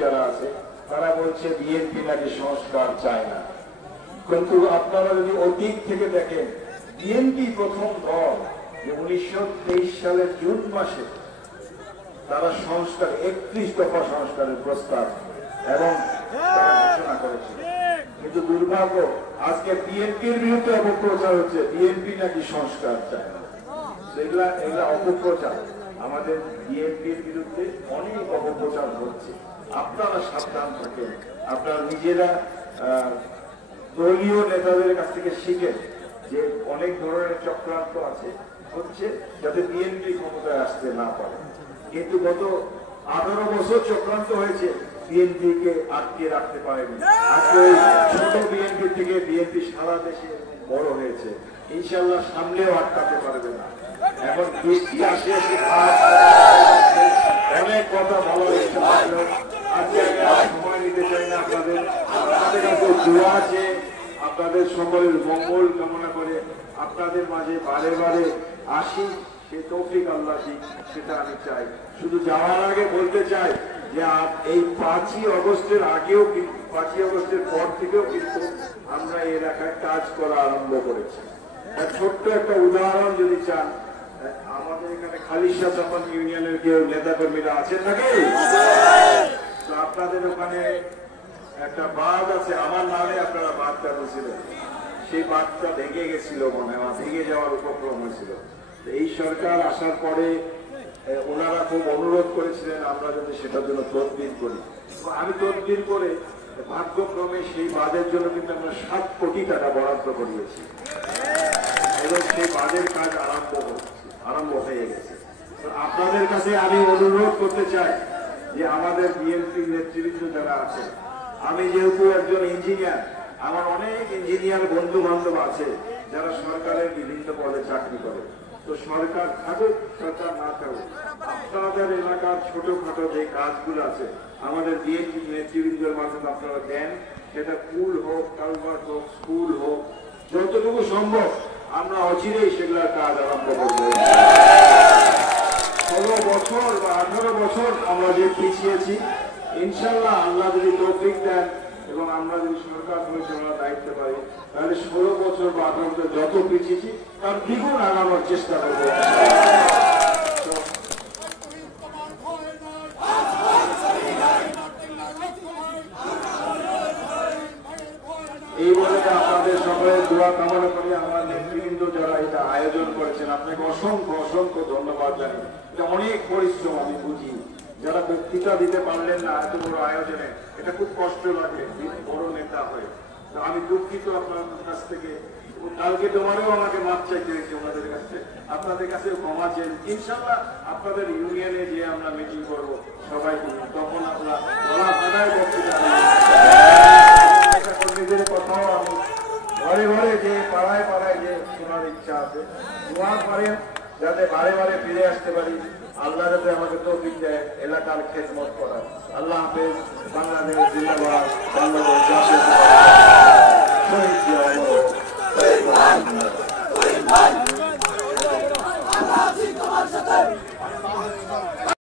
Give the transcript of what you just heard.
যারা আছে তারা বলছে বিএনপি নাকি সংস্কার চায় না, কিন্তু আপনারা যদি অতীত থেকে দেখেন বিএনপি প্রথম দল যে 1923 সালের জুন মাসে তারা সংস্কার 31 দফা সংস্কারের প্রস্তাব এবং তারা ঘোষণা করেছিল। কিন্তু দুর্ভাগ্য আজকে বিএনপির বিরুদ্ধে অপপ্রচার হচ্ছে, বিএনপি নাকি সংস্কার চায় না। এগুলা অপপ্রচার। আমাদের বিএনপির বিরুদ্ধে অনেক অপপ্রচার হচ্ছে, আপনারা সাবধান থাকেন। আপনারা নিজেরা দলীয় নেতাদের কাছ থেকে শিখেন যে অনেক ধরনের চক্রান্ত আছে হচ্ছে যাতে বিএনপি ক্ষমতায় আসতে না পারে। কিন্তু গত 18 বছর চক্রান্ত হয়েছে, বিএনপিকে আটকে রাখতে পারেনি। আজকে ছোট বিএনপি থেকে বিএনপি সারা দেশে বড় হয়েছে, ইনশাল্লাহ সামনেও আটকাতে পারবে না। এখন বৃষ্টি আসে, অনেক কথা ভালো হয়েছে, আজকে সময় নিতে চাই না। আপনাদের কাছে দোয়া আছে, আপনাদের সকলের মঙ্গল কামনা করে আপনাদের মাঝে বারে বারে আসি, সে তৌফিক আল্লাহ দিক, সেটা আমি চাই। শুধু যাওয়ার আগে বলতে চাই যে এই 5ই আগস্টের আগেও, 5ই আগস্টের পর থেকেও কিন্তু আমরা এই এলাকায় কাজ করা আরম্ভ করেছি। ছোট্ট একটা উদাহরণ যদি চান, আমাদের এখানে খালিশা চাপান ইউনিয়নের কেউ নেতা কর্মীরা আছেন নাকি? আপনাদের ওখানে একটা বাঁধ আছে, আমার নামে আপনারা বাঁধটা দিয়েছিলেন, সেই বাঁধটা ভেঙে গেছিল, মনে হয় ভেঙে যাওয়ার উপক্রম হয়েছিল। এই সরকার আসার পরে ওনারা খুব অনুরোধ করেছিলেন আমরা যদি সেটার জন্য তদবির করি। আমি তদবির করে ভাগ্যক্রমে সেই বাঁধের জন্য কিন্তু আমরা 7 কোটি টাকা বরাদ্দ করিয়েছি এবং সেই বাঁধের কাজ আরম্ভ হয়ে গেছে। আপনাদের কাছে আমি অনুরোধ করতে চাই যে আমাদের বিএনপি নেতৃবৃন্দ যারা আছে, আমি যেহেতু একজন ইঞ্জিনিয়ার, আমার অনেক ইঞ্জিনিয়ার বন্ধু বান্ধব আছে যারা সরকারের বিভিন্ন পদে চাকরি করে। তো সরকার থাকুক, সরকার না থাকুক, আপনাদের এলাকার ছোটখাটো যে কাজগুলো আছে আমাদের বিএনপি নেতৃবৃন্দের মাধ্যমে আপনারা দেন, সেটা পুল হোক, কালভার্ট হোক, স্কুল হোক, যতটুকু সম্ভব আমরা অচিরেই সেগুলোর কাজ আরম্ভ করব। 16 বছর বা 18 বছর আমরা যে পিছিয়েছি, ইনশাল্লাহ আল্লাহ যদি তৌফিক দেন এবং আমরা যদি সরকার পরিচালনার দায়িত্ব পাই, তাহলে 16 বছর বা 18 বছর যত পিছিয়েছি তার দ্বিগুণ আগানোর চেষ্টা করবো। এই বলে আপনাদের সকলের দোয়া কামনা করি। আমার নেতৃবৃন্দ যারা এটা আয়োজন করেছেন, আপনাকে অসংখ্য অসংখ্য ধন্যবাদ জানাই। এটা অনেক পরিশ্রম, আমি বুঝি। যারা বক্তৃতা দিতে পারলেন না এত বড় আয়োজনে, এটা খুব কষ্ট লাগে বড় নেতা হয়ে। আমি দুঃখিত আপনাদের কাছ থেকে। কালকে তোমারও আমাকে মাপ চাইতে হয়েছে ওনাদের কাছে, আপনাদের কাছেও ক্ষমা চেন। ইনশাল্লাহ আপনাদের ইউনিয়নে যে আমরা মিটিং করবো সবাই, তখন আমরা গলা ফাটায় বক্তৃতা কর্মীদের কথাও আমি ঘরে ঘরে যে পাড়ায় পাড়ায় যে শোনার ইচ্ছা আছে, দোয়া করেন যাতে বারে বারে ফিরে আসতে পারি। আল্লাহ যাতে আমাকে তৌফিক দেয় এলাকার খেদমত করার। আল্লাহ হাফেজ। বাংলাদেশ জিন্দাবাদ। বাংলাদেশ